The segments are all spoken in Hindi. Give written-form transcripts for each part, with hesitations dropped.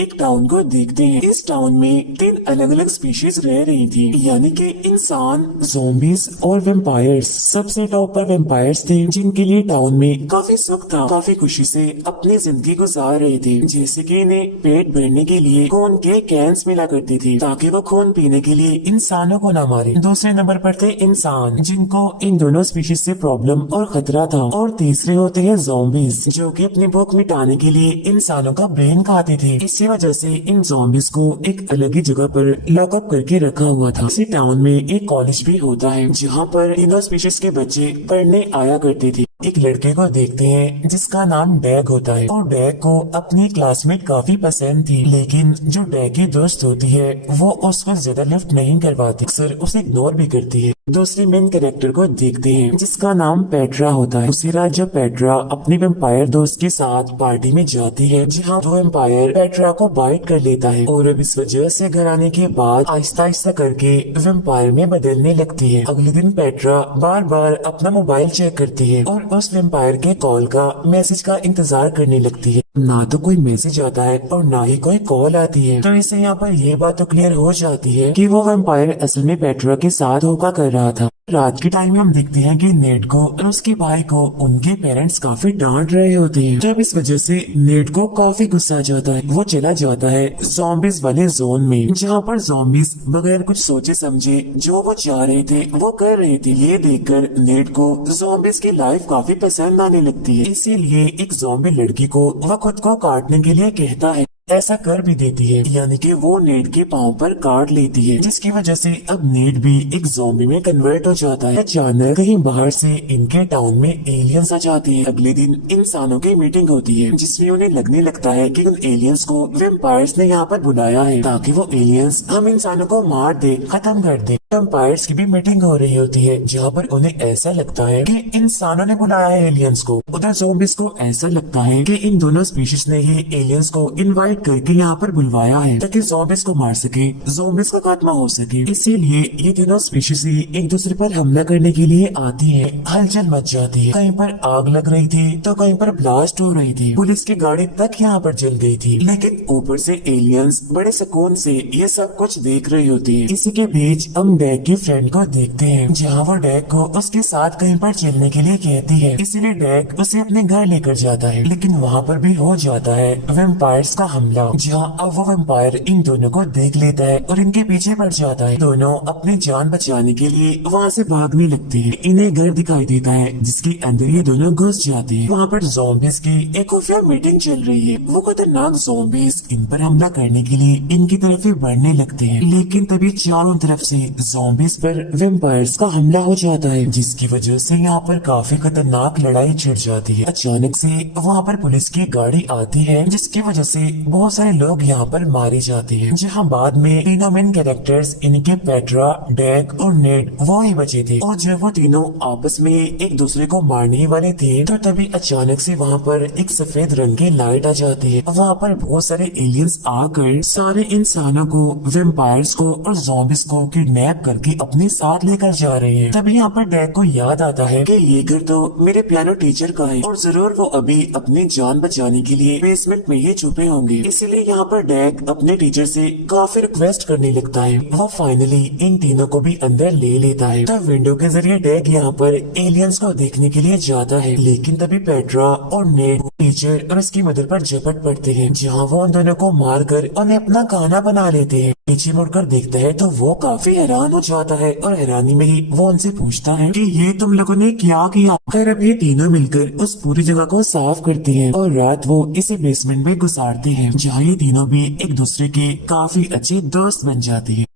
एक टाउन को देखते हैं। इस टाउन में 3 अलग अलग स्पीशीज रह रही थी, यानी कि इंसान, ज़ॉम्बीज और वेम्पायर्स। सबसे टॉप पर वेम्पायर्स थे, जिनके लिए टाउन में काफी सुख था, काफी खुशी से अपनी जिंदगी गुजार रहे थे। जैसे कि इन्हें पेट भरने के लिए खून के कैंस मिला करती थी, ताकि वो खून पीने के लिए इंसानों को न मारे। दूसरे नंबर पर थे इंसान, जिनको इन दोनों स्पीशीज से प्रॉब्लम और खतरा था। और तीसरे होते हैं ज़ॉम्बीज, जो कि अपनी भूख मिटाने के लिए इंसानों का ब्रेन खाते थे। इसी वजह से इन ज़ॉम्बीज को एक अलग ही जगह पर लॉकअप करके रखा हुआ था। इसी टाउन में एक कॉलेज भी होता है, जहाँ पर तीनों स्पीशीज के बच्चे पढ़ने आया करते थे। एक लड़के को देखते हैं जिसका नाम डैग होता है, और डैग को अपनी क्लासमेट काफी पसंद थी, लेकिन जो डैग की दोस्त होती है वो उसको ज्यादा लिफ्ट नहीं करवाती, अक्सर उसे इग्नोर भी करती है। दूसरे मेन कैरेक्टर को देखते हैं जिसका नाम पेट्रा होता है। उसी रात जब पेट्रा अपनी वेम्पायर दोस्त के साथ पार्टी में जाती है, जहाँ वो वेम्पायर पेट्रा को बाइट कर लेता है, और अब इस वजह से घर आने के बाद आहिस्ता आहिस्ता करके वेम्पायर में बदलने लगती है। अगले दिन पेट्रा बार बार अपना मोबाइल चेक करती है और उस वेम्पायर के कॉल का, मैसेज का इंतजार करने लगती है। ना तो कोई मैसेज आता है और ना ही कोई कॉल आती है। तो इससे यहाँ पर ये बात तो क्लियर हो जाती है कि वो वेम्पायर असल में पेट्रा के साथ धोखा कर रहा था। रात के टाइम में हम देखते हैं कि नेड को और उसके भाई को उनके पेरेंट्स काफी डांट रहे होते हैं। जब इस वजह से नेड को काफी गुस्सा आ जाता है, वो चला जाता है ज़ॉम्बीज वाले जोन में, जहाँ पर ज़ॉम्बीज बगैर कुछ सोचे समझे जो वो चाह रहे थे वो कर रहे थे। ये देखकर नेड को ज़ॉम्बीज की लाइफ काफी पसंद आने लगती है, इसीलिए एक ज़ॉम्बी लड़की को वह खुद को काटने के लिए कहता है। ऐसा कर भी देती है, यानी कि वो नेड के पाँव पर काट लेती है, जिसकी वजह से अब नेड भी एक ज़ॉम्बी में कन्वर्ट हो जाता है। अचानक कहीं बाहर से इनके टाउन में एलियंस आ जाते हैं। अगले दिन इंसानों की मीटिंग होती है, जिसमें उन्हें लगने लगता है कि उन एलियंस को वेम्पायर्स ने यहाँ पर बुलाया है, ताकि वो एलियंस हम इंसानों को मार दे, खत्म कर दे। वेम्पायर्स की भी मीटिंग हो रही होती है, जहाँ पर उन्हें ऐसा लगता है कि इंसानों ने बुलाया है एलियंस को। उधर ज़ॉम्बीज को ऐसा लगता है कि इन दोनों स्पीशीज ने ही एलियंस को इनवाइट करके यहाँ पर बुलवाया है, ताकि ज़ॉम्बीज को मार सके, ज़ॉम्बीज का खात्मा हो सके। इसीलिए ये तीनों स्पीशीज ही एक दूसरे पर हमला करने के लिए आती है। हलचल मच जाती है, कहीं पर आग लग रही थी तो कहीं पर ब्लास्ट हो रही थी, पुलिस की गाड़ी तक यहाँ पर जल गई थी। लेकिन ऊपर से एलियंस बड़े सुकून से ये सब कुछ देख रही होती है। इसी के बीच हम डैग की फ्रेंड को देखते हैं, जहाँ वो डैग को उसके साथ कहीं पर चलने के लिए कहती है, इसीलिए डैग उसे अपने घर लेकर जाता है। लेकिन वहाँ पर भी हो जाता है वेम्पायर्स का हमला, जहाँ अब वो वेम्पायर इन दोनों को देख लेता है और इनके पीछे पड़ जाता है। दोनों अपनी जान बचाने के लिए वहाँ से भागने लगते हैं। इन्हें घर दिखाई देता है, जिसके अंदर ये दोनों घुस जाते हैं। वहाँ पर ज़ॉम्बीज की एक खुफिया मीटिंग चल रही है। वो खतरनाक ज़ॉम्बीज इन पर हमला करने के लिए इनकी तरफ ही बढ़ने लगते हैं, लेकिन तभी चारों तरफ से ज़ॉम्बीज पर वेम्पायर्स का हमला हो जाता है, जिसकी वजह से यहाँ पर काफी खतरनाक लड़ाई छिड़ जाती है। अचानक से वहाँ पर पुलिस की गाड़ी आती है, जिसकी वजह से बहुत सारे लोग यहाँ पर मारे जाते हैं। जहाँ बाद में तीनों मेन कैरेक्टर्स, इनके पेट्रा, डैग और नेड, वो ही बचे थे। और जब वो तीनों आपस में एक दूसरे को मारने ही वाले थे, तो तभी अचानक से वहाँ पर एक सफेद रंग की लाइट आ जाती है। वहाँ पर बहुत सारे एलियंस आकर सारे इंसानों को, वेम्पायर्स को और ज़ॉम्बीज को किडनैप करके अपने साथ लेकर जा रहे हैं। तभी यहाँ पर डैग को याद आता है कि ये घर तो मेरे पियानो टीचर का है, और जरूर वो अभी अपनी जान बचाने के लिए बेसमेंट में ही छुपे होंगे। इसीलिए यहाँ पर डैग अपने टीचर से काफी रिक्वेस्ट करने लगता है। वो फाइनली इन तीनों को भी अंदर ले लेता है। तब विंडो के जरिए डैग यहाँ पर एलियंस को देखने के लिए जाता है, लेकिन तभी पेट्रा और नेड टीचर और उसकी मदर पर झपट पड़ते हैं, जहाँ वो उन दोनों को मार कर उन्हें अपना खाना बना लेते हैं। पीछे मुड़कर देखता है तो वो काफी हैरान हो जाता है, और हैरानी में ही वो उनसे पूछता है कि ये तुम लोगों ने क्या किया। खैर अब ये तीनों मिलकर उस पूरी जगह को साफ करते हैं, और रात वो इसी बेसमेंट में गुजारते हैं, जहाँ ये तीनों भी एक दूसरे के काफी अच्छे दोस्त बन जाते हैं।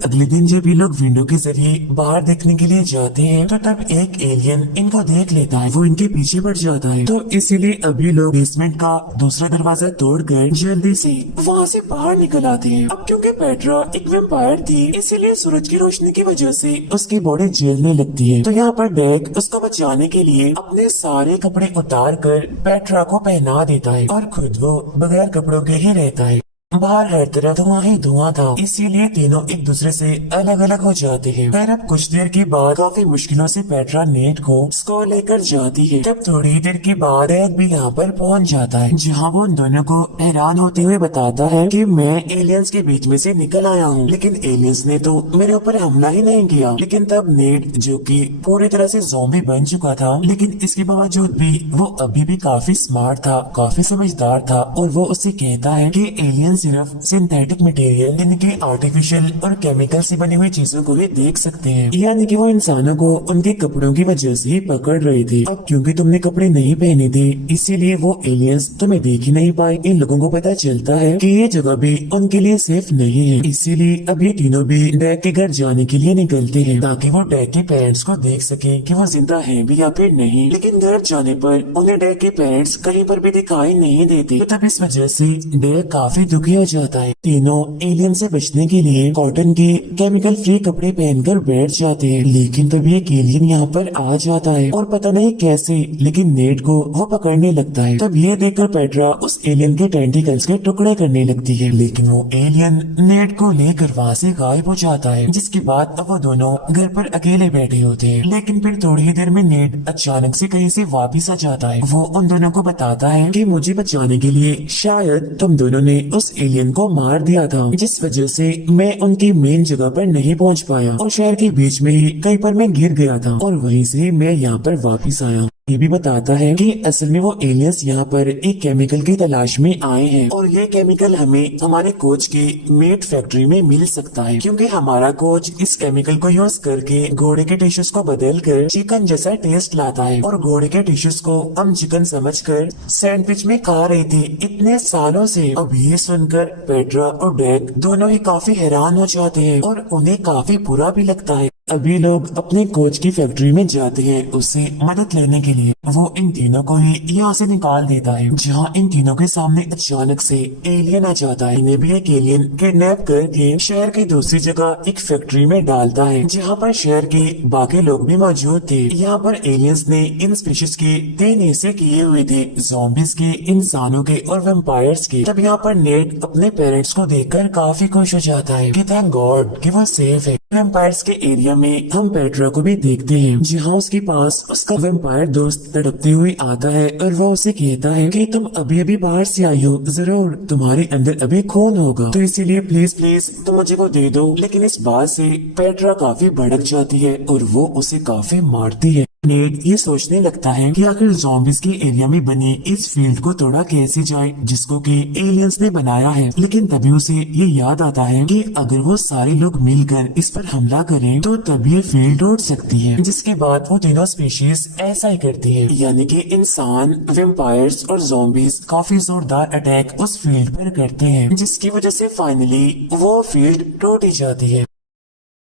अगले दिन जब ये लोग विंडो के जरिए बाहर देखने के लिए जाते हैं, तो तब एक एलियन इनको देख लेता है। वो इनके पीछे पड़ जाता है, तो इसीलिए अभी लोग बेसमेंट का दूसरा दरवाजा तोड़कर जल्दी से वहाँ से बाहर निकल आते हैं। अब क्योंकि पेट्रा एक वेम्पायर थी, इसीलिए सूरज की रोशनी की वजह से उसकी बॉडी जलने लगती है। तो यहाँ पर डैग उसको बचाने के लिए अपने सारे कपड़े उतार कर पेट्रा को पहना देता है, और खुद वो बगैर कपड़ों के ही रहता है। बाहर हर तरफ धुआं ही धुआं था, इसीलिए तीनों एक दूसरे से अलग अलग हो जाते हैं। फिर अब कुछ देर के बाद काफी मुश्किलों से पेट्रा नेट को स्कूल लेकर जाती है। तब थोड़ी देर के बाद डैग भी यहाँ पर पहुँच जाता है, जहाँ वो उन दोनों को हैरान होते हुए बताता है कि मैं एलियंस के बीच में से निकल आया हूँ, लेकिन एलियंस ने तो मेरे ऊपर हमला ही नहीं किया। लेकिन तब नेट, जो कि पूरी तरह से ज़ॉम्बी बन चुका था, लेकिन इसके बावजूद भी वो अभी भी काफी स्मार्ट था, काफी समझदार था, और वो उससे कहता है कि एलियन सिर्फ सिंथेटिक मटेरियल यानी कि आर्टिफिशियल और केमिकल से बनी हुई चीजों को भी देख सकते हैं, यानी कि वो इंसानों को उनके कपड़ों की वजह से ही पकड़ रहे थे। अब क्योंकि तुमने कपड़े नहीं पहने थे, इसीलिए वो एलियंस तुम्हें देख ही नहीं पाए। इन लोगों को पता चलता है कि ये जगह भी उनके लिए सेफ नहीं है, इसीलिए अब ये तीनों भी डैग के घर जाने के लिए निकलते हैं, ताकि वो डैग के पेरेंट्स को देख सके कि वो जिंदा है भी या फिर नहीं। लेकिन घर जाने पर उन्हें डैग के पेरेंट्स कहीं पर भी दिखाई नहीं देते, तो तब इस वजह से डैग काफी दुखी हो जाता है। तीनों एलियन से बचने के लिए कॉटन के केमिकल फ्री कपड़े पहनकर बैठ जाते हैं, लेकिन तभी एक एलियन यहाँ पर आ जाता है, और पता नहीं कैसे लेकिन नेट को वो पकड़ने लगता है। तब ये देखकर पेट्रा उस एलियन के टेंटिकल्स के टुकड़े करने लगती है, लेकिन वो एलियन नेट को लेकर वहाँ से गायब हो जाता है। जिसके बाद अब वो दोनों घर पर अकेले बैठे होते हैं, लेकिन फिर थोड़ी ही देर में नेट अचानक से कहीं से वापिस आ जाता है। वो उन दोनों को बताता है कि मुझे बचाने के लिए शायद तुम दोनों ने उस एलियन को मार दिया था, जिस वजह से मैं उनकी मेन जगह पर नहीं पहुंच पाया, और शहर के बीच में ही कहीं पर मैं गिर गया था, और वहीं से मैं यहाँ पर वापिस आया। ये भी बताता है कि असल में वो एलियंस यहाँ पर एक केमिकल की तलाश में आए हैं, और ये केमिकल हमें हमारे कोच की मीट फैक्ट्री में मिल सकता है, क्योंकि हमारा कोच इस केमिकल को यूज करके घोड़े के टिश्यूज को बदल कर चिकन जैसा टेस्ट लाता है, और घोड़े के टिश्यूज को हम चिकन समझकर सैंडविच में खा रहे थे इतने सालों से। अब ये सुनकर पेट्रा और डैग दोनों ही काफी हैरान हो जाते हैं, और उन्हें काफी बुरा भी लगता है। अभी लोग अपने कोच की फैक्ट्री में जाते हैं उससे मदद लेने के लिए। वो इन तीनों को ही यहाँ से निकाल देता है, जहाँ इन तीनों के सामने अचानक से एलियन आ जाता है। इन्हें भी एक एलियन किडनैप करके शहर की दूसरी जगह एक फैक्ट्री में डालता है, जहाँ पर शहर के बाकी लोग भी मौजूद थे। यहाँ पर एलियंस ने इन स्पीशीज के 3 हिस्से किए हुए थे, ज़ॉम्बीज के, इंसानों के और वैम्पायर्स के। तब यहाँ पर नेट अपने पेरेंट्स को देखकर काफी खुश हो जाता है कि थैंक गॉड कि वो सेफ है। वैम्पायर्स के एरिया में हम पेट्रा को भी देखते हैं, जहाँ उसके पास उसका वैम्पायर दोस्त तड़पते हुए आता है, और वो उसे कहता है कि तुम अभी अभी बाहर से आई हो, जरूर तुम्हारे अंदर अभी खून होगा, तो इसीलिए प्लीज प्लीज तुम मुझे को दे दो। लेकिन इस बात से पेट्रा काफी भड़क जाती है, और वो उसे काफी मारती है। नेट ये सोचने लगता है कि आखिर ज़ॉम्बीज के एरिया में बने इस फील्ड को तोड़ा कैसे जाए, जिसको कि एलियंस ने बनाया है। लेकिन तभी उसे ये याद आता है कि अगर वो सारे लोग मिलकर इस पर हमला करें तो तभी ये फील्ड टूट सकती है। जिसके बाद वो तीनों स्पीशीज ऐसा ही करती है, यानी कि इंसान, वैम्पायर्स और ज़ॉम्बीज काफी जोरदार अटैक उस फील्ड पर करते हैं, जिसकी वजह से फाइनली वो फील्ड टूट ही जाती है।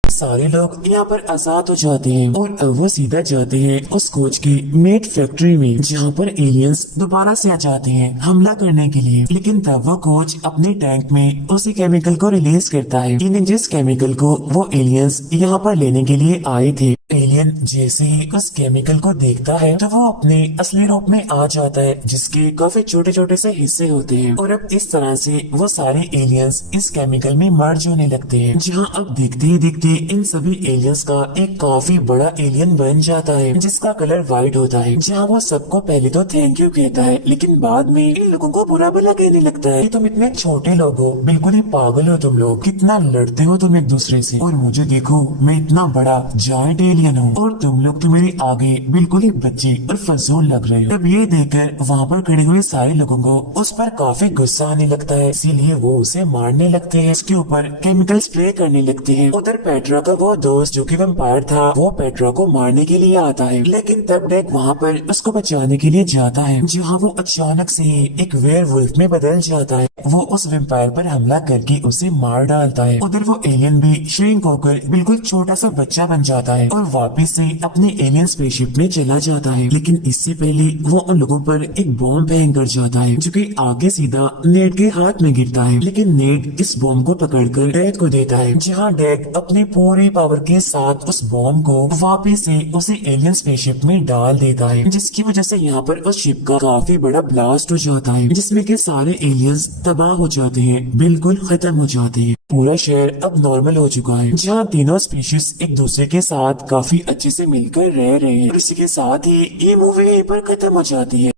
सारे लोग यहाँ पर आजाद हो जाते हैं, और अब वो सीधा जाते हैं उस कोच की मीट फैक्ट्री में, जहाँ पर एलियंस दोबारा से आ जाते हैं हमला करने के लिए। लेकिन तब वो कोच अपने टैंक में उसी केमिकल को रिलीज करता है, यानी जिस केमिकल को वो एलियंस यहाँ पर लेने के लिए आए थे। एलियन जैसे ही उस केमिकल को देखता है तो वो अपने असली रूप में आ जाता है, जिसके काफी छोटे छोटे से हिस्से होते हैं, और अब इस तरह से वो सारे एलियंस इस केमिकल में मर्ज होने लगते हैं। जहाँ अब देखते ही देखते इन सभी एलियंस का एक काफी बड़ा एलियन बन जाता है, जिसका कलर व्हाइट होता है। जहाँ वो सबको पहले तो थैंक यू कहता है, लेकिन बाद में इन लोगों को बुरा भला कहने लगता है कि तुम इतने छोटे लोग हो, बिल्कुल ही पागल हो तुम लोग, कितना लड़ते हो तुम एक दूसरे से, और मुझे देखो मैं इतना बड़ा जायंट एलियन हूँ, और तुम लोग तो मेरे आगे बिल्कुल ही बच्चे और फजूल लग रहे हो। तब ये देखकर वहाँ पर खड़े हुए सारे लोगों को उस पर काफी गुस्सा आने लगता है, इसीलिए वो उसे मारने लगते हैं, उसके ऊपर केमिकल स्प्रे करने लगते हैं। उधर पेट्रा का वो दोस्त जो कि वैम्पायर था, वो पेट्रा को मारने के लिए आता है, लेकिन तब डेक वहाँ पर उसको बचाने के लिए जाता है, जहाँ वो अचानक से ही एक वेयरवुल्फ में बदल जाता है। वो उस वैम्पायर पर हमला करके उसे मार डालता है। उधर वो एलियन भी श्रिंक होकर बिल्कुल छोटा सा बच्चा बन जाता है, और वापस से अपने एलियन स्पेसशिप में चला जाता है। लेकिन इससे पहले वो उन लोगों पर एक बॉम्ब फेंक कर जाता है, जो कि आगे सीधा नेट के हाथ में गिरता है। लेकिन नेट इस बॉम्ब को पकड़कर डैग को देता है, जहाँ डैग अपनी पूरी पावर के साथ उस बॉम्ब को वापस से उसे एलियन स्पेसशिप में डाल देता है, जिसकी वजह से यहाँ पर उस शिप का काफी बड़ा ब्लास्ट हो जाता है, जिसमें के सारे एलियंस तबाह हो जाते हैं, बिल्कुल खत्म हो जाते हैं। पूरा शहर अब नॉर्मल हो चुका है, जहाँ तीनों स्पीशीज एक दूसरे के साथ काफी अच्छे से मिलकर रह रहे हैं। और इसी के साथ ही ये मूवी यहीं पर खत्म हो जाती है।